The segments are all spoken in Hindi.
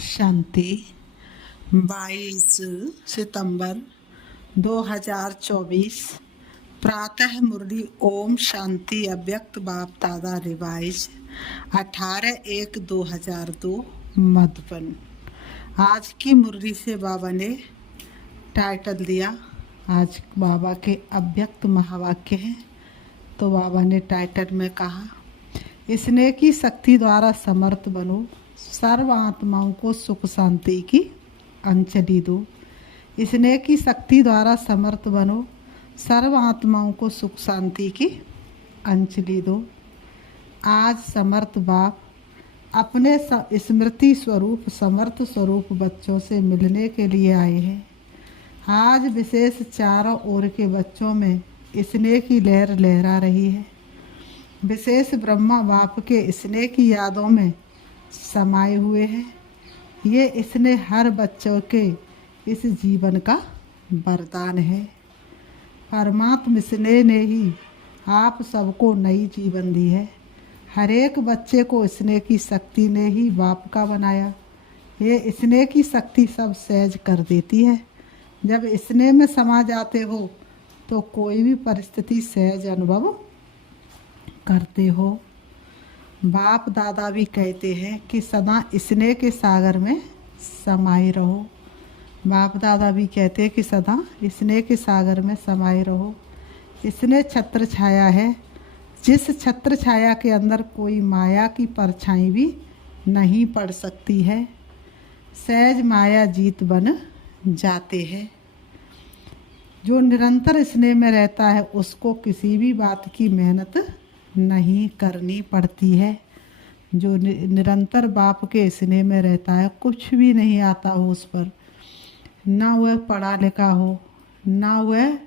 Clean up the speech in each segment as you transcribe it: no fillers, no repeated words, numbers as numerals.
शांति 22 सितंबर 2024 प्रातः मुरली ओम शांति अव्यक्त बाप दादा रिवाइज 18/1/2002 मधुबन। आज की मुरली से बाबा ने टाइटल दिया। आज बाबा के अव्यक्त महावाक्य हैं, तो बाबा ने टाइटल में कहा, स्नेह की शक्ति द्वारा समर्थ बनो, सर्व आत्माओं को सुख शांति की अंजलि दो। स्नेह की शक्ति द्वारा समर्थ बनो, सर्व आत्माओं को सुख शांति की अंजलि दो। आज समर्थ बाप अपने स्मृति स्वरूप समर्थ स्वरूप बच्चों से मिलने के लिए आए हैं। आज विशेष चारों ओर के बच्चों में स्नेह की लहर लहरा रही है। विशेष ब्रह्मा बाप के स्नेह की यादों में समाये हुए हैं। ये स्नेह हर बच्चों के इस जीवन का वरदान है। परमात्मा स्नेह ने ही आप सबको नई जीवन दी है। हर एक बच्चे को स्नेह की शक्ति ने ही बाप का बनाया। ये स्नेह की शक्ति सब सहज कर देती है। जब स्नेह में समा जाते हो तो कोई भी परिस्थिति सहज अनुभव करते हो। बाप दादा भी कहते हैं कि सदा स्नेह के सागर में समाये रहो। बाप दादा भी कहते हैं कि सदा स्नेह के सागर में समाये रहो। स्नेह छत्र छाया है, जिस छत्र छाया के अंदर कोई माया की परछाई भी नहीं पड़ सकती है। सहज माया जीत बन जाते हैं। जो निरंतर स्नेह में रहता है उसको किसी भी बात की मेहनत नहीं करनी पड़ती है। जो निरंतर बाप के स्नेह में रहता है, कुछ भी नहीं आता हो उस पर, ना वह पढ़ा लिखा हो, ना वह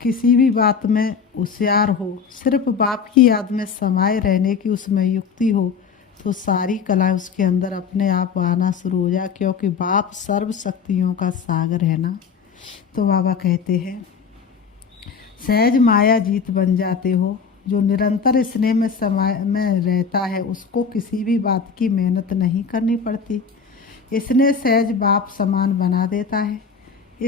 किसी भी बात में होशियार हो, सिर्फ बाप की याद में समाये रहने की उसमें युक्ति हो, तो सारी कला उसके अंदर अपने आप आना शुरू हो जाए, क्योंकि बाप सर्व शक्तियों का सागर है ना। तो बाबा कहते हैं सहज माया जीत बन जाते हो। जो निरंतर स्नेह में रहता है उसको किसी भी बात की मेहनत नहीं करनी पड़ती। स्नेह सहज बाप समान बना देता है।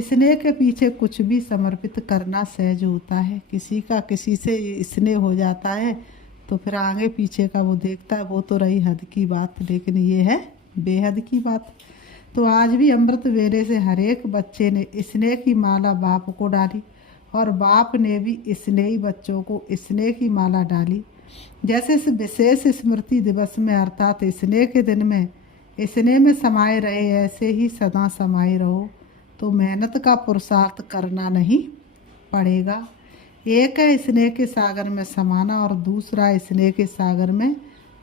स्नेह के पीछे कुछ भी समर्पित करना सहज होता है। किसी का किसी से स्नेह हो जाता है तो फिर आगे पीछे का वो देखता है, वो तो रही हद की बात, लेकिन ये है बेहद की बात। तो आज भी अमृत वेले से हर एक बच्चे ने स्नेह की माला बाप को डाली और बाप ने भी स्नेही बच्चों को स्नेह की माला डाली। जैसे इस विशेष स्मृति दिवस में अर्थात स्नेह के दिन में स्नेह में समाये रहे, ऐसे ही सदा समाये रहो तो मेहनत का पुरुषार्थ करना नहीं पड़ेगा। एक है स्नेह के सागर में समाना और दूसरा स्नेह के सागर में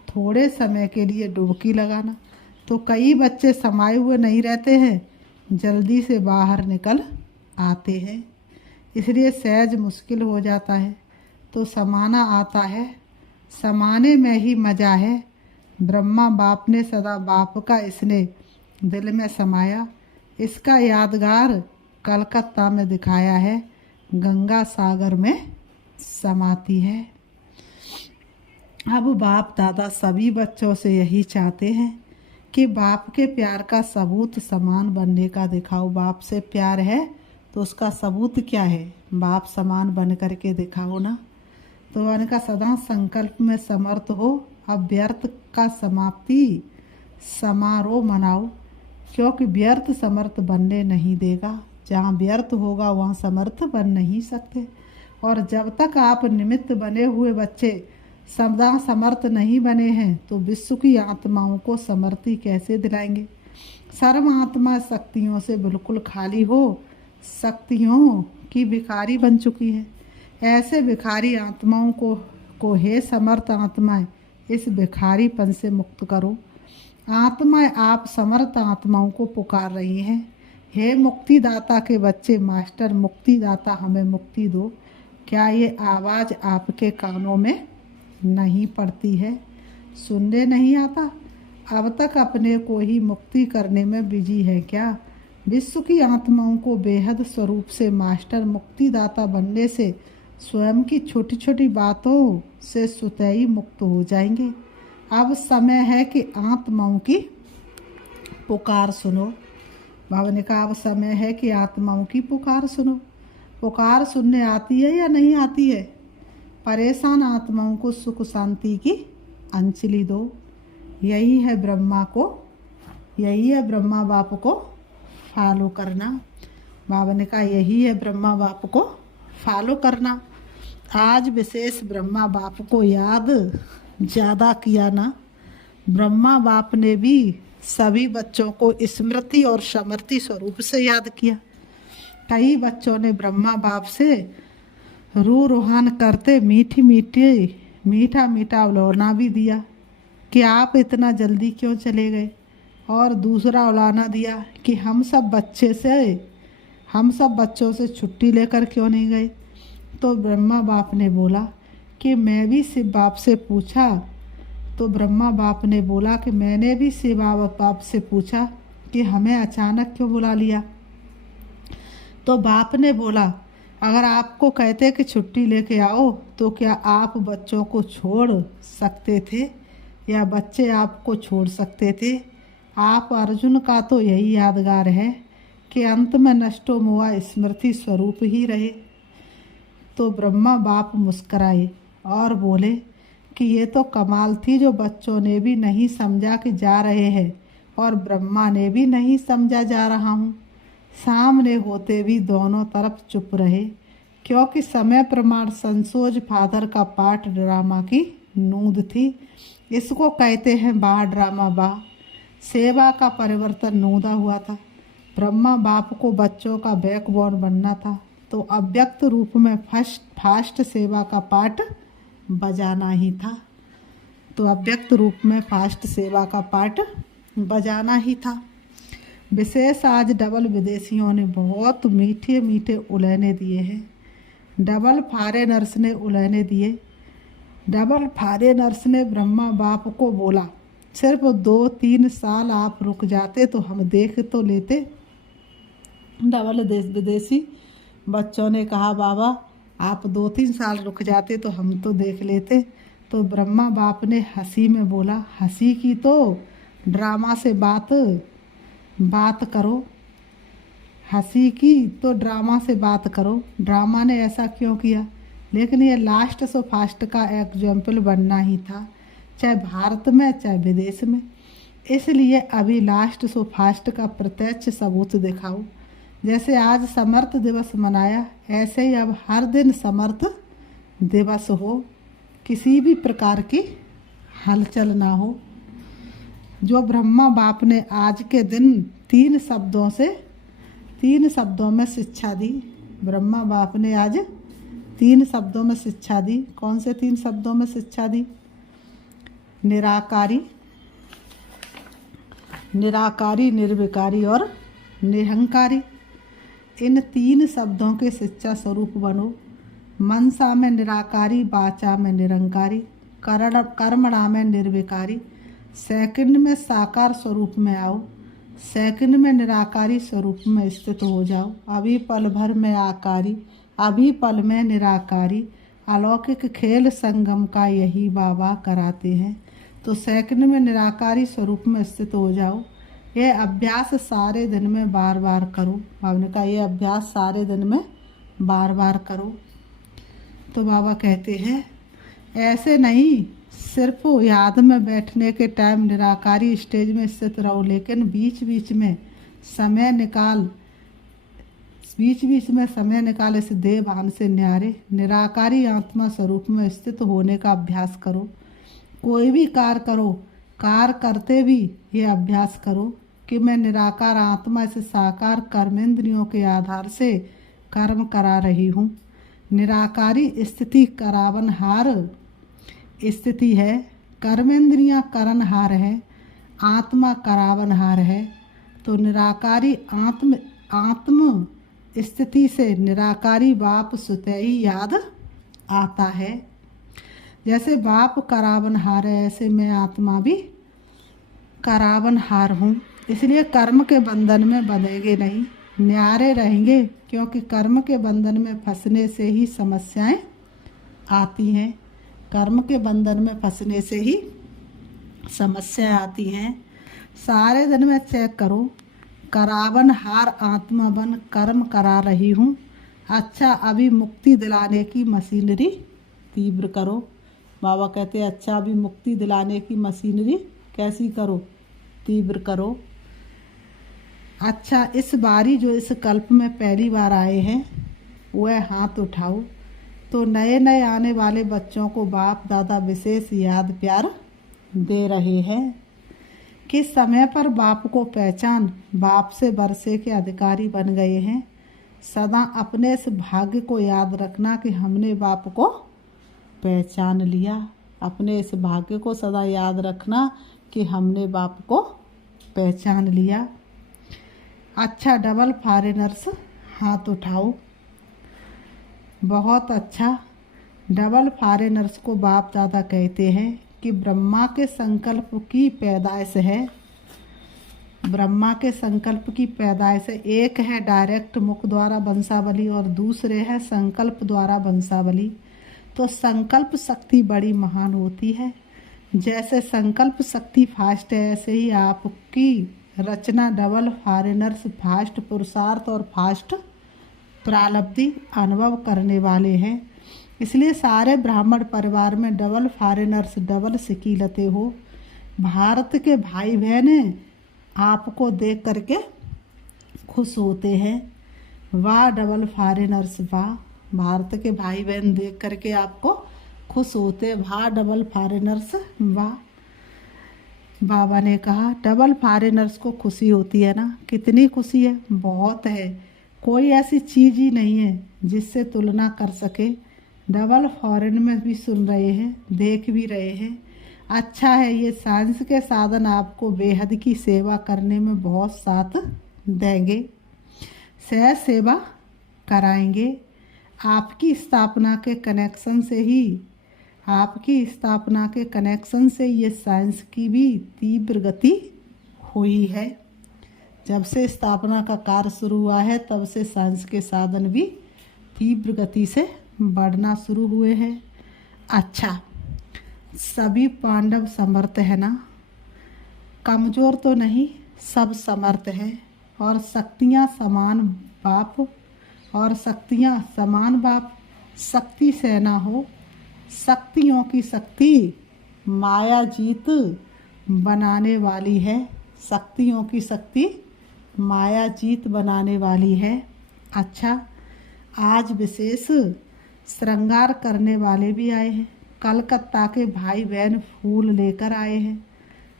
थोड़े समय के लिए डुबकी लगाना। तो कई बच्चे समाये हुए नहीं रहते हैं, जल्दी से बाहर निकल आते हैं, इसलिए सहज मुश्किल हो जाता है। तो समाना आता है, समाने में ही मज़ा है। ब्रह्मा बाप ने सदा बाप का स्नेह दिल में समाया। इसका यादगार कलकत्ता में दिखाया है, गंगा सागर में समाती है। अब बाप दादा सभी बच्चों से यही चाहते हैं कि बाप के प्यार का सबूत समान बनने का दिखाओ। बाप से प्यार है तो उसका सबूत क्या है? बाप समान बन करके दिखाओ ना। तो उनका सदा संकल्प में समर्थ हो। अब व्यर्थ का समाप्ति समारोह मनाओ, क्योंकि व्यर्थ समर्थ बनने नहीं देगा। जहाँ व्यर्थ होगा वहाँ समर्थ बन नहीं सकते। और जब तक आप निमित्त बने हुए बच्चे सदा समर्थ नहीं बने हैं तो विश्व की आत्माओं को समर्थी कैसे दिलाएंगे? सर्व आत्मा शक्तियों से बिल्कुल खाली हो, शक्तियों की भिखारी बन चुकी है। ऐसे भिखारी आत्माओं को हे समर्थ आत्माएं, इस भिखारीपन से मुक्त करो। आत्माएं आप समर्थ आत्माओं को पुकार रही हैं, हे मुक्तिदाता के बच्चे, मास्टर मुक्तिदाता हमें मुक्ति दो। क्या ये आवाज़ आपके कानों में नहीं पड़ती है? सुनने नहीं आता? अब तक अपने को ही मुक्ति करने में बिजी है क्या? विश्व की आत्माओं को बेहद स्वरूप से मास्टर मुक्तिदाता बनने से स्वयं की छोटी छोटी बातों से स्वतः ही मुक्त हो जाएंगे। अब समय है कि आत्माओं की पुकार सुनो। बाबा ने कहा अब समय है कि आत्माओं की पुकार सुनो। पुकार सुनने आती है या नहीं आती है? परेशान आत्माओं को सुख शांति की अंजलि दो। यही है ब्रह्मा बाप को फॉलो करना। बाबा ने कहा यही है ब्रह्मा बाप को फॉलो करना। आज विशेष ब्रह्मा बाप को याद ज़्यादा किया ना। ब्रह्मा बाप ने भी सभी बच्चों को स्मृति और समृति स्वरूप से याद किया। कई बच्चों ने ब्रह्मा बाप से रू रोहान करते मीठा मीठा उलाना भी दिया कि आप इतना जल्दी क्यों चले गए, और दूसरा उलाना दिया कि हम सब बच्चों से छुट्टी लेकर क्यों नहीं गए। तो ब्रह्मा बाप ने बोला कि मैं भी शिव बाप से पूछा। तो ब्रह्मा बाप ने बोला कि मैंने भी शिव बाप से पूछा कि हमें अचानक क्यों बुला लिया। तो बाप ने बोला अगर आपको कहते कि छुट्टी लेके आओ तो क्या आप बच्चों को छोड़ सकते थे या बच्चे आपको छोड़ सकते थे? आप अर्जुन का तो यही यादगार है कि अंत में नष्टो मोआ स्मृति स्वरूप ही रहे। तो ब्रह्मा बाप मुस्कराए और बोले कि ये तो कमाल थी जो बच्चों ने भी नहीं समझा कि जा रहे हैं और ब्रह्मा ने भी नहीं समझा जा रहा हूँ। सामने होते भी दोनों तरफ चुप रहे, क्योंकि समय प्रमाण संसोज फादर का पाठ ड्रामा की नूंद थी। इसको कहते हैं बा ड्रामा बा। सेवा का परिवर्तन नूंदा हुआ था। ब्रह्मा बाप को बच्चों का बैकबोन बनना था, तो अव्यक्त रूप में फास्ट सेवा का पाठ बजाना ही था। विशेष आज डबल विदेशियों ने बहुत मीठे मीठे उलहने दिए हैं। डबल फॉरेनर्स ने उलहने दिए। डबल फॉरेनर्स ने ब्रह्मा बाप को बोला सिर्फ 2-3 साल आप रुक जाते तो हम देख तो लेते। डबल विदेशी बच्चों ने कहा बाबा आप 2-3 साल रुक जाते तो हम तो देख लेते। तो ब्रह्मा बाप ने हंसी में बोला हंसी की तो ड्रामा से बात करो। हंसी की तो ड्रामा से बात करो। ड्रामा ने ऐसा क्यों किया? लेकिन ये लास्ट सो फास्ट का एग्जाम्पल बनना ही था, चाहे भारत में चाहे विदेश में। इसलिए अभी लास्ट सो फास्ट का प्रत्यक्ष सबूत दिखाओ। जैसे आज समर्थ दिवस मनाया, ऐसे ही अब हर दिन समर्थ दिवस हो, किसी भी प्रकार की हलचल ना हो। जो ब्रह्मा बाप ने आज के दिन 3 शब्दों में शिक्षा दी। ब्रह्मा बाप ने आज 3 शब्दों में शिक्षा दी। कौन से 3 शब्दों में शिक्षा दी? निराकारी, निर्विकारी और निरहंकारी। इन 3 शब्दों के शिक्षा स्वरूप बनो। मनसा में निराकारी, वाचा में निरंकारी, कर्मणा में निर्विकारी। सेकंड में साकार स्वरूप में आओ, सेकंड में निराकारी स्वरूप में स्थित हो जाओ। अभी पल भर में आकारी, अभी पल में निराकारी। अलौकिक खेल संगम का यही बाबा कराते हैं। तो सेकंड में निराकारी स्वरूप में स्थित हो जाओ। ये अभ्यास सारे दिन में बार बार करो। आपने कहा ये अभ्यास सारे दिन में बार बार करो। तो बाबा कहते हैं ऐसे नहीं सिर्फ याद में बैठने के टाइम निराकारी स्टेज में स्थित रहो, लेकिन बीच बीच में समय निकाल इस देह भान से न्यारे निराकारी आत्मा स्वरूप में स्थित होने का अभ्यास करो। कोई भी कार्य करो, कार्य करते भी ये अभ्यास करो कि मैं निराकार आत्मा से साकार कर्मेंद्रियों के आधार से कर्म करा रही हूँ। निराकारी स्थिति करावनहार स्थिति है, कर्मेंद्रियाँ करनहार है, आत्मा करावनहार है। तो निराकारी आत्म स्थिति से निराकारी बाप स्वतः ही याद आता है। जैसे बाप करावनहार है, ऐसे मैं आत्मा भी करावनहार हूँ। इसलिए कर्म के बंधन में बंधेंगे नहीं, न्यारे रहेंगे, क्योंकि कर्म के बंधन में फंसने से ही समस्याएं आती हैं। कर्म के बंधन में फंसने से ही समस्याएं आती हैं। सारे दिन में चेक करो, करावन हार आत्मा बन कर्म करा रही हूँ। अच्छा अभी मुक्ति दिलाने की मशीनरी तीव्र करो। बाबा कहते हैं अच्छा अभी मुक्ति दिलाने की मशीनरी कैसी करो, तीव्र करो। अच्छा इस बारी जो इस कल्प में पहली बार आए हैं वह हाथ उठाओ। तो नए नए आने वाले बच्चों को बाप दादा विशेष याद प्यार दे रहे हैं कि समय पर बाप को पहचान, बाप से वर्षे के अधिकारी बन गए हैं। सदा अपने इस भाग्य को याद रखना कि हमने बाप को पहचान लिया। अपने इस भाग्य को सदा याद रखना कि हमने बाप को पहचान लिया। अच्छा डबल फॉरेनर्स हाथ उठाओ। बहुत अच्छा। डबल फॉरेनर्स को बाप दादा कहते हैं कि ब्रह्मा के संकल्प की पैदाइश है। ब्रह्मा के संकल्प की पैदाइश है। एक है डायरेक्ट मुख द्वारा वंशावली और दूसरे है संकल्प द्वारा वंशावली। तो संकल्प शक्ति बड़ी महान होती है। जैसे संकल्प शक्ति फास्ट है ऐसे ही आपकी रचना डबल फॉरेनर्स फास्ट पुरुषार्थ और फास्ट प्रारब्धि अनुभव करने वाले हैं। इसलिए सारे ब्राह्मण परिवार में डबल फॉरेनर्स डबल सिकीलते हो। भारत के भाई बहन आपको देख करके खुश होते हैं। वाह डबल फॉरेनर्स वाह। भारत के भाई बहन देख करके आपको खुश होते हैं। वाह डबल फॉरेनर्स वाह। बाबा ने कहा डबल फॉरेनर्स को खुशी होती है ना। कितनी खुशी है, बहुत है। कोई ऐसी चीज़ ही नहीं है जिससे तुलना कर सके। डबल फॉरेन में भी सुन रहे हैं, देख भी रहे हैं। अच्छा है, ये साइंस के साधन आपको बेहद की सेवा करने में बहुत साथ देंगे, सहज सेवा कराएंगे। आपकी स्थापना के कनेक्शन से ये साइंस की भी तीव्र गति हुई है। जब से स्थापना का कार्य शुरू हुआ है तब से साइंस के साधन भी तीव्र गति से बढ़ना शुरू हुए हैं। अच्छा सभी पांडव समर्थ है ना, कमज़ोर तो नहीं, सब समर्थ है। और शक्तियाँ समान बाप, शक्ति सेना हो। शक्तियों की शक्ति माया जीत बनाने वाली है। शक्तियों की शक्ति माया जीत बनाने वाली है। अच्छा आज विशेष श्रृंगार करने वाले भी आए हैं। कलकत्ता के भाई बहन फूल लेकर आए हैं।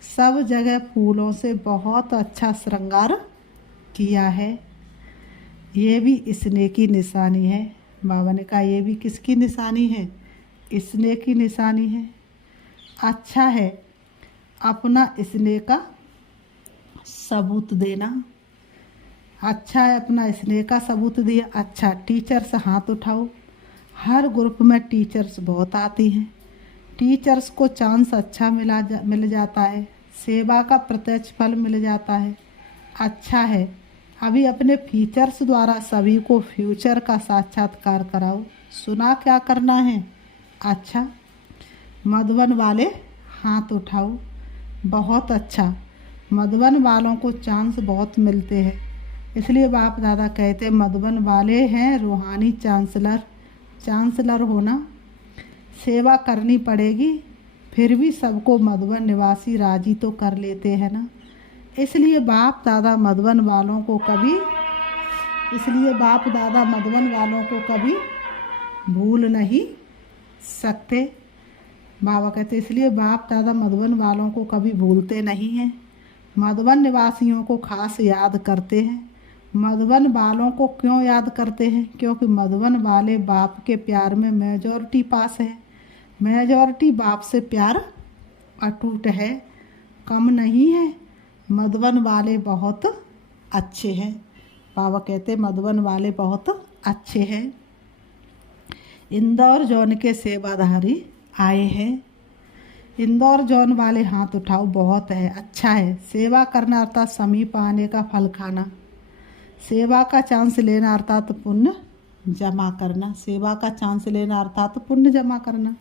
सब जगह फूलों से बहुत अच्छा श्रृंगार किया है। ये भी स्नेह की निशानी है। बाबा ने कहा ये भी किसकी निशानी है, स्नेह की निशानी है। अच्छा है अपना स्नेह का सबूत देना। अच्छा है अपना स्नेह का सबूत दिया। अच्छा टीचर्स हाथ उठाओ। हर ग्रुप में टीचर्स बहुत आती हैं। टीचर्स को चांस अच्छा मिल जाता है। सेवा का प्रत्यक्ष फल मिल जाता है। अच्छा है अभी अपने फीचर्स द्वारा सभी को फ्यूचर का साक्षात्कार कराओ। सुना क्या करना है। अच्छा मधुबन वाले हाथ उठाओ। बहुत अच्छा, मधुबन वालों को चांस बहुत मिलते हैं। इसलिए बाप दादा कहते मधुबन वाले हैं रूहानी चांसलर होना। सेवा करनी पड़ेगी, फिर भी सबको मधुबन निवासी राजी तो कर लेते हैं ना। इसलिए बाप दादा मधुबन वालों को कभी भूल नहीं सकते। बाबा कहते इसलिए बाप दादा मधुबन वालों को कभी भूलते नहीं हैं। मधुबन निवासियों को खास याद करते हैं। मधुबन वालों को क्यों याद करते हैं, क्योंकि मधुबन वाले बाप के प्यार में मेजॉरिटी पास है। मेजॉरिटी बाप से प्यार अटूट है, कम नहीं है। मधुबन वाले बहुत अच्छे हैं। बाबा कहते मधुबन वाले बहुत अच्छे हैं। इंदौर जोन के सेवाधारी आए हैं। इंदौर जोन वाले हाथ उठाओ। बहुत है, अच्छा है। सेवा करना अर्थात समीप आने का फल खाना। सेवा का चांस लेना अर्थात पुण्य जमा करना। सेवा का चांस लेना अर्थात पुण्य जमा करना।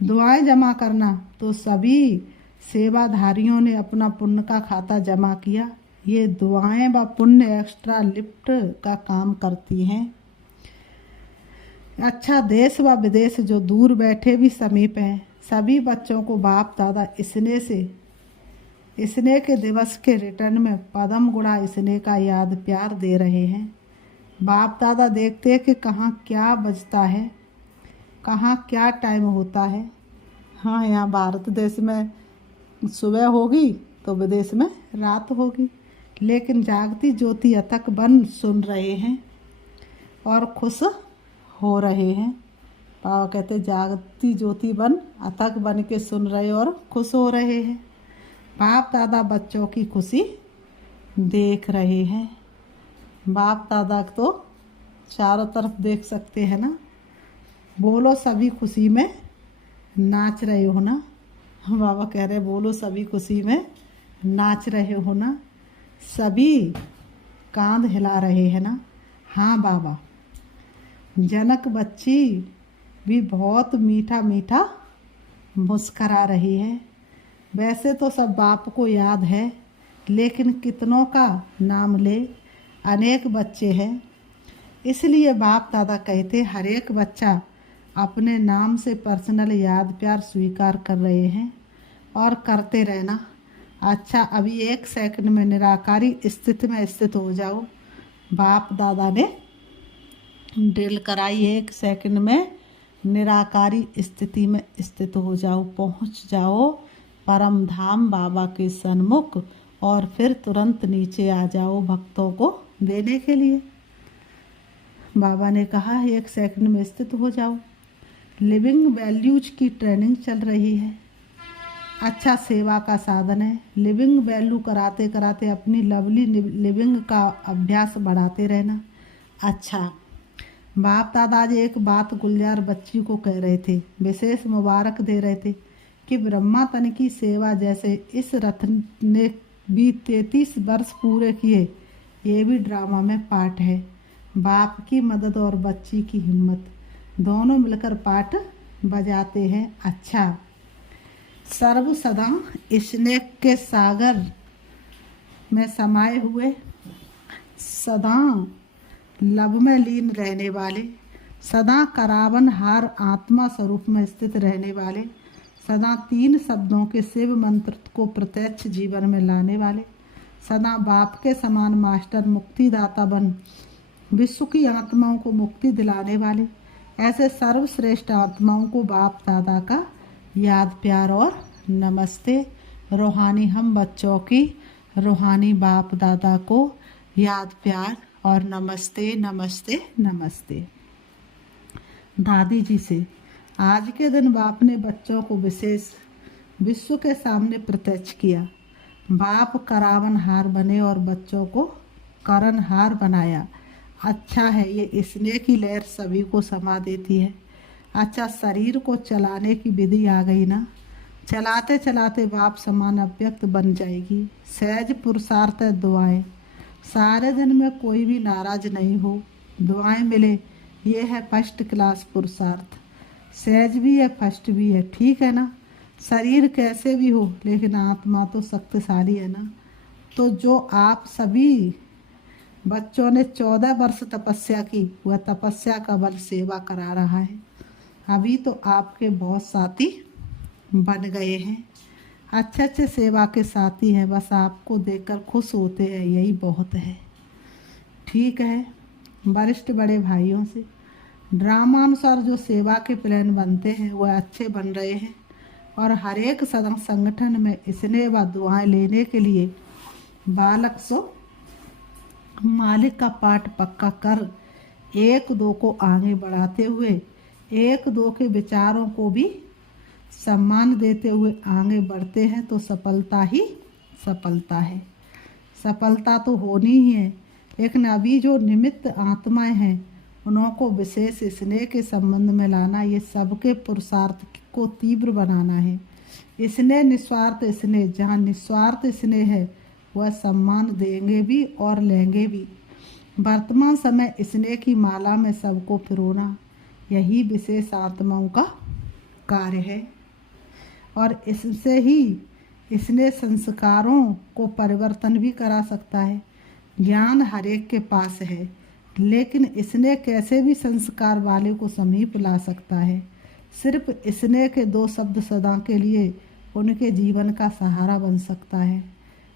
दुआएं जमा करना। तो सभी सेवाधारियों ने अपना पुण्य का खाता जमा किया। ये दुआएं व पुण्य एक्स्ट्रा लिफ्ट का काम करती हैं। अच्छा, देश व विदेश जो दूर बैठे भी समीप हैं, सभी बच्चों को बाप दादा स्नेह के दिवस के रिटर्न में पदम गुणा स्नेह का याद प्यार दे रहे हैं। बाप दादा देखते हैं कि कहाँ क्या बजता है, कहाँ क्या टाइम होता है। हाँ, यहाँ भारत देश में सुबह होगी तो विदेश में रात होगी, लेकिन जागती ज्योति अथक बन सुन रहे हैं और खुश हो रहे हैं। पापा कहते जागती ज्योति बन अथक बन के सुन रहे और खुश हो रहे हैं। बाप दादा बच्चों की खुशी देख रहे हैं। बाप दादा तो चारों तरफ देख सकते हैं ना। बोलो सभी खुशी में नाच रहे हो ना। बाबा कह रहे बोलो सभी खुशी में नाच रहे हो ना। सभी कांध हिला रहे हैं ना। हाँ बाबा। जनक बच्ची भी बहुत मीठा मीठा मुस्करा रही है। वैसे तो सब बाप को याद है, लेकिन कितनों का नाम ले, अनेक बच्चे हैं। इसलिए बाप दादा कहते हर एक बच्चा अपने नाम से पर्सनल याद प्यार स्वीकार कर रहे हैं और करते रहना। अच्छा, अभी 1 सेकंड में निराकारी स्थिति में स्थित हो जाओ। बाप दादा ने ड्रिल कराई। 1 सेकंड में निराकारी स्थिति में स्थित हो जाओ, पहुंच जाओ परम धाम बाबा के सन्मुख और फिर तुरंत नीचे आ जाओ भक्तों को देने के लिए। बाबा ने कहा 1 सेकंड में स्थित हो जाओ। लिविंग वैल्यूज की ट्रेनिंग चल रही है। अच्छा, सेवा का साधन है। लिविंग वैल्यू कराते कराते अपनी लवली लिविंग का अभ्यास बढ़ाते रहना। अच्छा, बाप दादा आज एक बात गुलजार बच्ची को कह रहे थे, विशेष मुबारक दे रहे थे कि ब्रह्मा तन की सेवा जैसे इस रथ ने भी 33 वर्ष पूरे किए, ये भी ड्रामा में पार्ट है। बाप की मदद और बच्ची की हिम्मत दोनों मिलकर पाठ बजाते हैं। अच्छा, सर्व सदा स्नेह के सागर में समाये हुए, सदा लब में लीन रहने वाले, सदा करावन हार आत्मा स्वरूप में स्थित रहने वाले, सदा 3 शब्दों के शिव मंत्र को प्रत्यक्ष जीवन में लाने वाले, सदा बाप के समान मास्टर मुक्तिदाता बन विश्व की आत्माओं को मुक्ति दिलाने वाले, ऐसे सर्वश्रेष्ठ आत्माओं को बाप दादा का याद प्यार और नमस्ते। रूहानी हम बच्चों की रूहानी बाप दादा को याद प्यार और नमस्ते नमस्ते नमस्ते। दादी जी से आज के दिन बाप ने बच्चों को विशेष विश्व के सामने प्रत्यक्ष किया। बाप करावन हार बने और बच्चों को करण हार बनाया। अच्छा है, ये स्नेह की लहर सभी को समा देती है। अच्छा, शरीर को चलाने की विधि आ गई ना। चलाते चलाते बाप समान अव्यक्त बन जाएगी। सहज पुरुषार्थ दुआएं, सारे दिन में कोई भी नाराज नहीं हो, दुआएं मिले, ये है फर्स्ट क्लास पुरुषार्थ। सहज भी है, फर्स्ट भी है, ठीक है ना। शरीर कैसे भी हो, लेकिन आत्मा तो शक्तिशाली है ना। तो जो आप सभी बच्चों ने 14 वर्ष तपस्या की, वह तपस्या का बल सेवा करा रहा है। अभी तो आपके बहुत साथी बन गए हैं, अच्छे अच्छे सेवा के साथी हैं। बस आपको देखकर खुश होते हैं, यही बहुत है। ठीक है, वरिष्ठ बड़े भाइयों से ड्रामा अनुसार जो सेवा के प्लान बनते हैं वह अच्छे बन रहे हैं और हर एक संगठन में स्नेह व दुआएं लेने के लिए बालक सो मालिक का पाठ पक्का कर 1-2 को आगे बढ़ाते हुए 1-2 के विचारों को भी सम्मान देते हुए आगे बढ़ते हैं तो सफलता ही सफलता है। सफलता तो होनी ही है, लेकिन अभी जो निमित्त आत्माएं हैं उनको विशेष स्नेह के संबंध में लाना, ये सबके पुरुषार्थ को तीव्र बनाना है। स्नेह निस्वार्थ स्नेह, जहाँ निस्वार्थ स्नेह है वह सम्मान देंगे भी और लेंगे भी। वर्तमान समय स्नेह की माला में सबको पिरोना, यही विशेष आत्माओं का कार्य है और इससे ही इसने संस्कारों को परिवर्तन भी करा सकता है। ज्ञान हर एक के पास है, लेकिन इसने कैसे भी संस्कार वाले को समीप ला सकता है। सिर्फ इसने के दो शब्द सदा के लिए उनके जीवन का सहारा बन सकता है।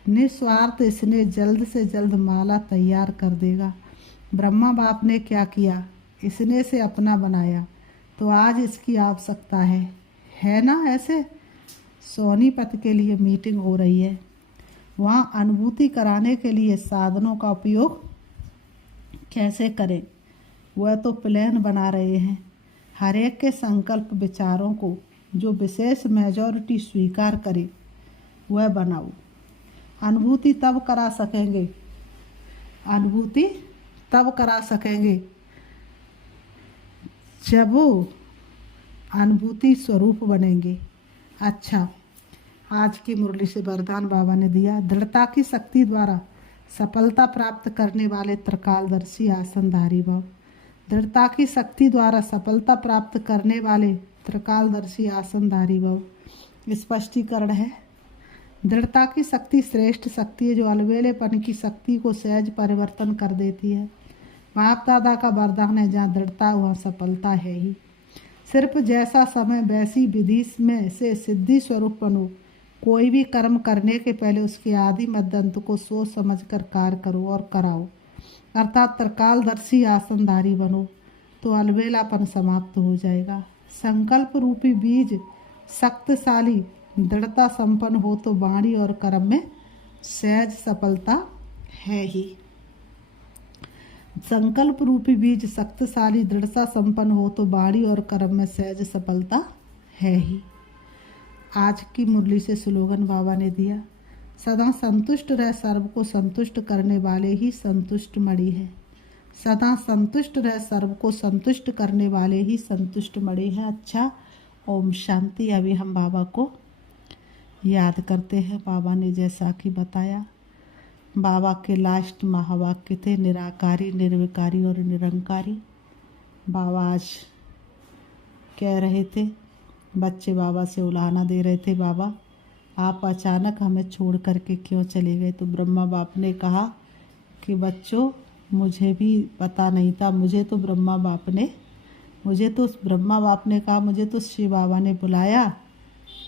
निस्वार्थ इसने जल्द से जल्द माला तैयार कर देगा। ब्रह्मा बाप ने क्या किया, इसने से अपना बनाया, तो आज इसकी आवश्यकता है ना। ऐसे सोनीपत के लिए मीटिंग हो रही है, वहाँ अनुभूति कराने के लिए साधनों का उपयोग कैसे करें, वह तो प्लान बना रहे हैं। हर एक के संकल्प विचारों को जो विशेष मेजॉरिटी स्वीकार करे वह बनाओ। अनुभूति तब करा सकेंगे, अनुभूति तब करा सकेंगे जब वो अनुभूति स्वरूप बनेंगे। अच्छा, आज की मुरली से वरदान बाबा ने दिया। दृढ़ता की शक्ति द्वारा सफलता प्राप्त करने वाले त्रिकालदर्शी आसनधारी भव। दृढ़ता की शक्ति द्वारा सफलता प्राप्त करने वाले त्रिकालदर्शी आसनधारी भव। स्पष्टीकरण है, दृढ़ता की शक्ति श्रेष्ठ शक्ति है जो अलबेलेपन की शक्ति को सहज परिवर्तन कर देती है। बाप दादा का वरदान है, जहाँ दृढ़ता वहाँ सफलता है ही। सिर्फ जैसा समय वैसी विधि में से सिद्धि स्वरूप बनो। कोई भी कर्म करने के पहले उसके आदि मध्य अंत को सोच समझ कर कार्य करो और कराओ, अर्थात त्रिकालदर्शी आसनधारी बनो, तो अलबेलापन समाप्त हो जाएगा। संकल्प रूपी बीज शक्तिशाली दृढ़ता संपन्न हो तो वाणी और कर्म में सहज सफलता है ही। संकल्प रूपी बीज शक्तिशाली दृढ़ता संपन्न हो तो वाणी और कर्म में सहज सफलता है ही। आज की मुरली से स्लोगन बाबा ने दिया, सदा संतुष्ट रह, सर्व को संतुष्ट करने वाले ही संतुष्ट मणि है। सदा संतुष्ट रह, सर्व को संतुष्ट करने वाले ही संतुष्ट मणि है। अच्छा, ओम शांति। अभी हम बाबा को याद करते हैं। बाबा ने जैसा कि बताया, बाबा के लास्ट महावाक्य थे निराकारी, निर्विकारी और निरंकारी। बाबा आज कह रहे थे, बच्चे बाबा से उलाहना दे रहे थे, बाबा आप अचानक हमें छोड़ करके क्यों चले गए। तो ब्रह्मा बाप ने कहा कि बच्चों, मुझे भी पता नहीं था, मुझे तो ब्रह्मा बाप ने कहा, मुझे तो शिव बाबा ने बुलाया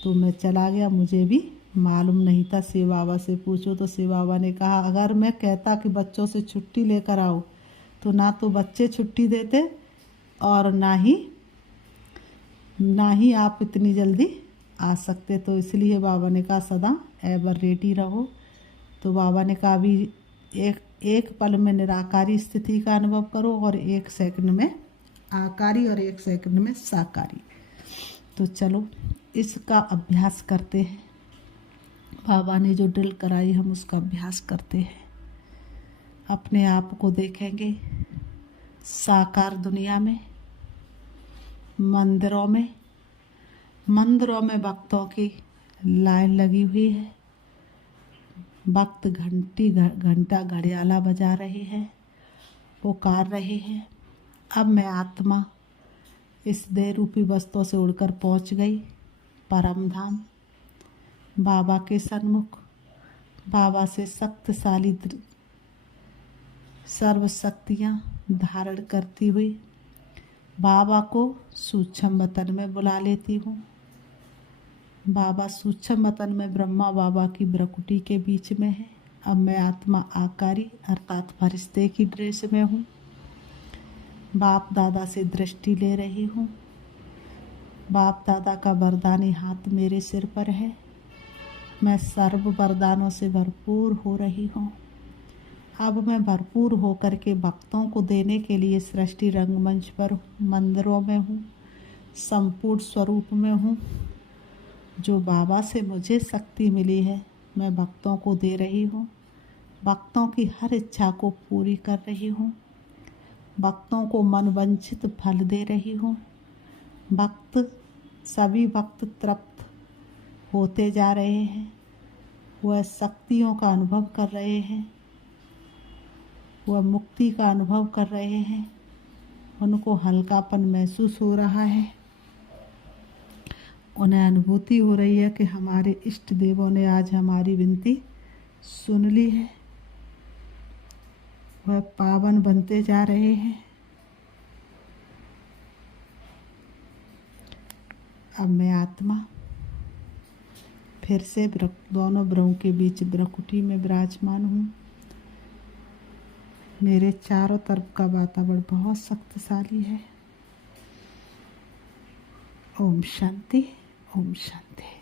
तो मैं चला गया, मुझे भी मालूम नहीं था। शिव बाबा से पूछो तो शिव बाबा ने कहा, अगर मैं कहता कि बच्चों से छुट्टी लेकर आओ तो ना तो बच्चे छुट्टी देते और ना ही आप इतनी जल्दी आ सकते। तो इसलिए बाबा ने कहा सदा एवर रेडी रहो। तो बाबा ने कहा अभी एक पल में निराकारी स्थिति का अनुभव करो और 1 सेकंड में आकारी और 1 सेकंड में साकारी। तो चलो इसका अभ्यास करते हैं। बाबा ने जो ड्रिल कराई हम उसका अभ्यास करते हैं। अपने आप को देखेंगे साकार दुनिया में, मंदिरों में भक्तों की लाइन लगी हुई है। भक्त घंटा घड़ियाला बजा रहे हैं, पुकार रहे हैं। अब मैं आत्मा इस देह रूपी वस्तु से उड़कर पहुंच गई परम धाम, बाबा के सन्मुख। बाबा से शक्तिशाली सर्व शक्तियाँ धारण करती हुई बाबा को सूक्ष्म वतन में बुला लेती हूँ। बाबा सूक्ष्म वतन में ब्रह्मा बाबा की ब्रकुटी के बीच में है। अब मैं आत्मा आकारी अर्थात फरिश्ते की ड्रेस में हूँ। बाप दादा से दृष्टि ले रही हूँ। बाप दादा का वरदानी हाथ मेरे सिर पर है। मैं सर्व वरदानों से भरपूर हो रही हूँ। अब मैं भरपूर होकर के भक्तों को देने के लिए सृष्टि रंगमंच पर मंदिरों में हूँ, संपूर्ण स्वरूप में हूँ। जो बाबा से मुझे शक्ति मिली है मैं भक्तों को दे रही हूँ। भक्तों की हर इच्छा को पूरी कर रही हूँ। भक्तों को मनवांछित फल दे रही हूँ। सभी भक्त तृप्त होते जा रहे हैं। वह शक्तियों का अनुभव कर रहे हैं, वह मुक्ति का अनुभव कर रहे हैं। उनको हल्कापन महसूस हो रहा है। उन्हें अनुभूति हो रही है कि हमारे इष्ट देवों ने आज हमारी विनती सुन ली है, वह पावन बनते जा रहे हैं। अब मैं आत्मा फिर से दोनों ब्रह्म के बीच ब्रकुटी में विराजमान हूँ। मेरे चारों तरफ का वातावरण बहुत शक्तिशाली है। ओम शांति, ओम शांति।